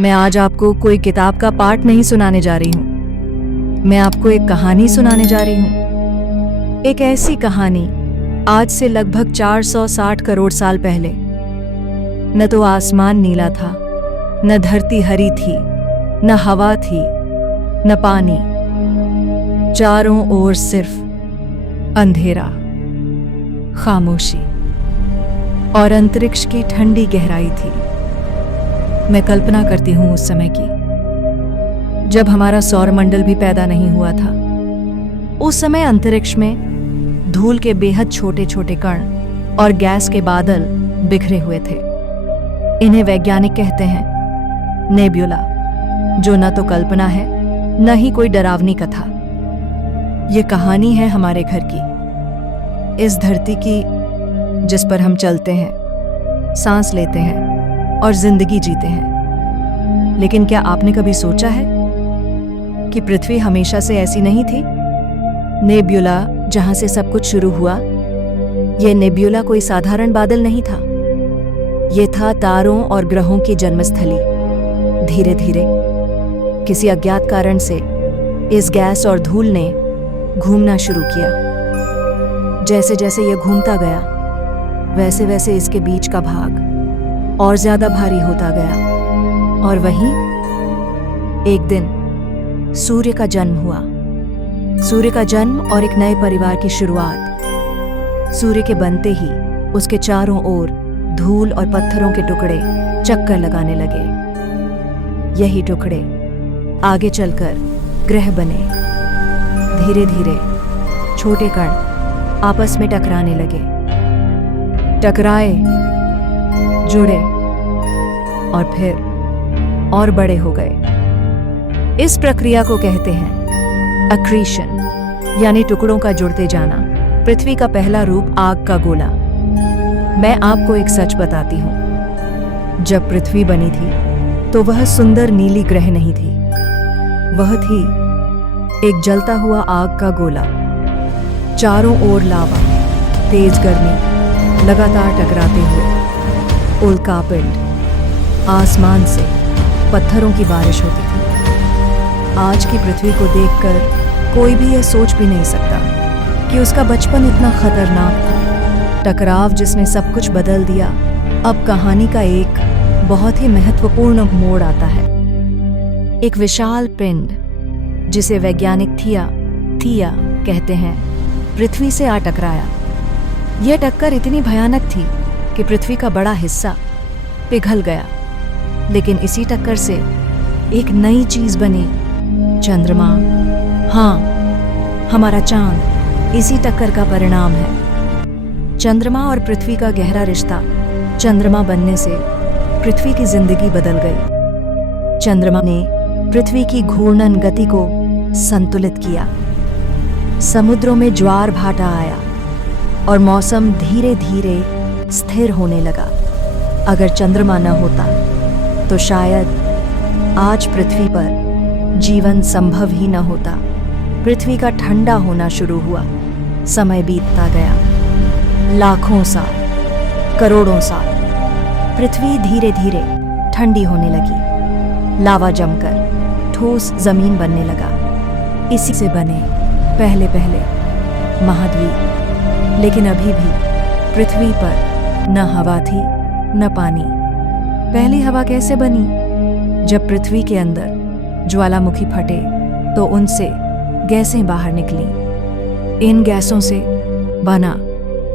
मैं आज आपको कोई किताब का पाठ नहीं सुनाने जा रही हूँ। मैं आपको एक कहानी सुनाने जा रही हूँ। एक ऐसी कहानी आज से लगभग 460 करोड़ साल पहले। न तो आसमान नीला था, न धरती हरी थी, न हवा थी, न पानी। चारों ओर सिर्फ अंधेरा, खामोशी और अंतरिक्ष की ठंडी गहराई थी। मैं कल्पना करती हूँ उस समय की, जब हमारा सौरमंडल भी पैदा नहीं हुआ था। उस समय अंतरिक्ष में धूल के बेहद छोटे छोटे कण और गैस के बादल बिखरे हुए थे। इन्हें वैज्ञानिक कहते हैं नेब्यूला, जो न तो कल्पना है न ही कोई डरावनी कथा। ये कहानी है हमारे घर की, इस धरती की जिस पर हम चलते हैं, सांस लेते हैं और जिंदगी जीते हैं। लेकिन क्या आपने कभी सोचा है कि पृथ्वी हमेशा से ऐसी नहीं थी? नेब्यूला, जहां से सब कुछ शुरू हुआ, यह नेब्यूला कोई साधारण बादल नहीं था। यह था तारों और ग्रहों की जन्मस्थली। धीरे धीरे किसी अज्ञात कारण से इस गैस और धूल ने घूमना शुरू किया। जैसे जैसे यह घूमता गया, वैसे वैसे इसके बीच का भाग और ज्यादा भारी होता गया। और वहीं एक दिन सूर्य का जन्म हुआ। सूर्य का जन्म और एक नए परिवार की शुरुआत। सूर्य के बनते ही उसके चारों ओर धूल और पत्थरों के टुकड़े चक्कर लगाने लगे। यही टुकड़े आगे चलकर ग्रह बने। धीरे धीरे छोटे कण आपस में टकराने लगे, टकराए, जुड़े और फिर और बड़े हो गए। इस प्रक्रिया को कहते हैं अक्रीशन, यानी टुकड़ों का जुड़ते जाना। पृथ्वी का पहला रूप आग का गोला। मैं आपको एक सच बताती हूं। जब पृथ्वी बनी थी तो वह सुंदर नीली ग्रह नहीं थी। वह थी एक जलता हुआ आग का गोला। चारों ओर लावा, तेज गर्मी, लगातार टकराते हुए उल्कापिंड। आसमान से पत्थरों की बारिश होती थी। आज की पृथ्वी को देखकर कोई भी यह सोच भी नहीं सकता कि उसका बचपन इतना खतरनाक था। टकराव जिसने सब कुछ बदल दिया। अब कहानी का एक बहुत ही महत्वपूर्ण मोड़ आता है। एक विशाल पिंड, जिसे वैज्ञानिक थिया कहते हैं, पृथ्वी से आ टकराया। यह टक्कर इतनी भयानक थी कि पृथ्वी का बड़ा हिस्सा पिघल गया। लेकिन इसी टक्कर से एक नई चीज बनी, चंद्रमा। हाँ, हमारा चांद इसी टक्कर का परिणाम है। चंद्रमा और पृथ्वी का गहरा रिश्ता। चंद्रमा बनने से पृथ्वी की जिंदगी बदल गई। चंद्रमा ने पृथ्वी की घूर्णन गति को संतुलित किया। समुद्रों में ज्वार भाटा आया और मौसम धीरे धीरे स्थिर होने लगा। अगर चंद्रमा न होता तो शायद आज पृथ्वी पर जीवन संभव ही न होता। पृथ्वी का ठंडा होना शुरू हुआ। समय बीतता गया, लाखों साल, करोड़ों साल। पृथ्वी धीरे धीरे ठंडी होने लगी। लावा जमकर ठोस जमीन बनने लगा। इसी से बने पहले पहले महाद्वीप। लेकिन अभी भी पृथ्वी पर न हवा थी न पानी। पहली हवा कैसे बनी? जब पृथ्वी के अंदर ज्वालामुखी फटे तो उनसे गैसें बाहर निकली। इन गैसों से बना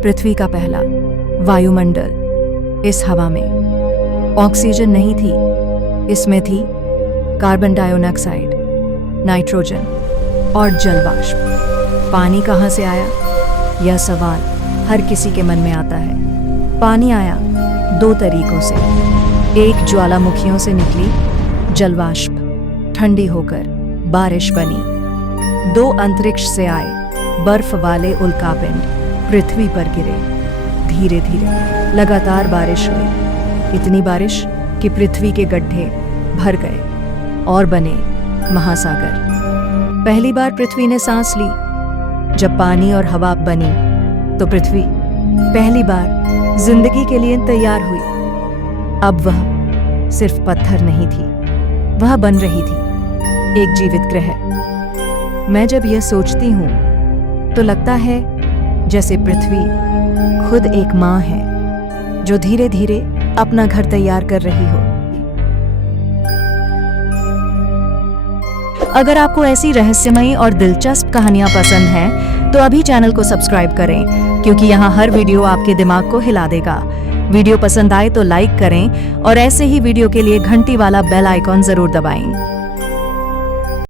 पृथ्वी का पहला वायुमंडल। इस हवा में ऑक्सीजन नहीं थी, इसमें थी कार्बन डाइऑक्साइड, नाइट्रोजन और जलवाष्प। पानी कहाँ से आया? यह सवाल हर किसी के मन में आता है। पानी आया दो तरीकों से। एक, ज्वालामुखियों से निकली जलवाष्प, ठंडी होकर बारिश बनी। दो, अंतरिक्ष से आए बर्फ वाले उल्कापिंड पृथ्वी पर गिरे। धीरे धीरे लगातार बारिश हुई। इतनी बारिश कि पृथ्वी के गड्ढे भर गए और बने महासागर। पहली बार पृथ्वी ने सांस ली। जब पानी और हवा बनी तो पृथ्वी पहली बार जिंदगी के लिए तैयार हुई। अब वह सिर्फ पत्थर नहीं थी, वह बन रही थी, एक जीवित ग्रह। मैं जब यह सोचती हूँ तो लगता है जैसे पृथ्वी खुद एक माँ है जो धीरे धीरे अपना घर तैयार कर रही हो। अगर आपको ऐसी रहस्यमयी और दिलचस्प कहानियां पसंद हैं, तो अभी चैनल को सब्सक्राइब करें, क्योंकि यहाँ हर वीडियो आपके दिमाग को हिला देगा। वीडियो पसंद आए तो लाइक करें और ऐसे ही वीडियो के लिए घंटी वाला बेल आइकॉन जरूर दबाएं।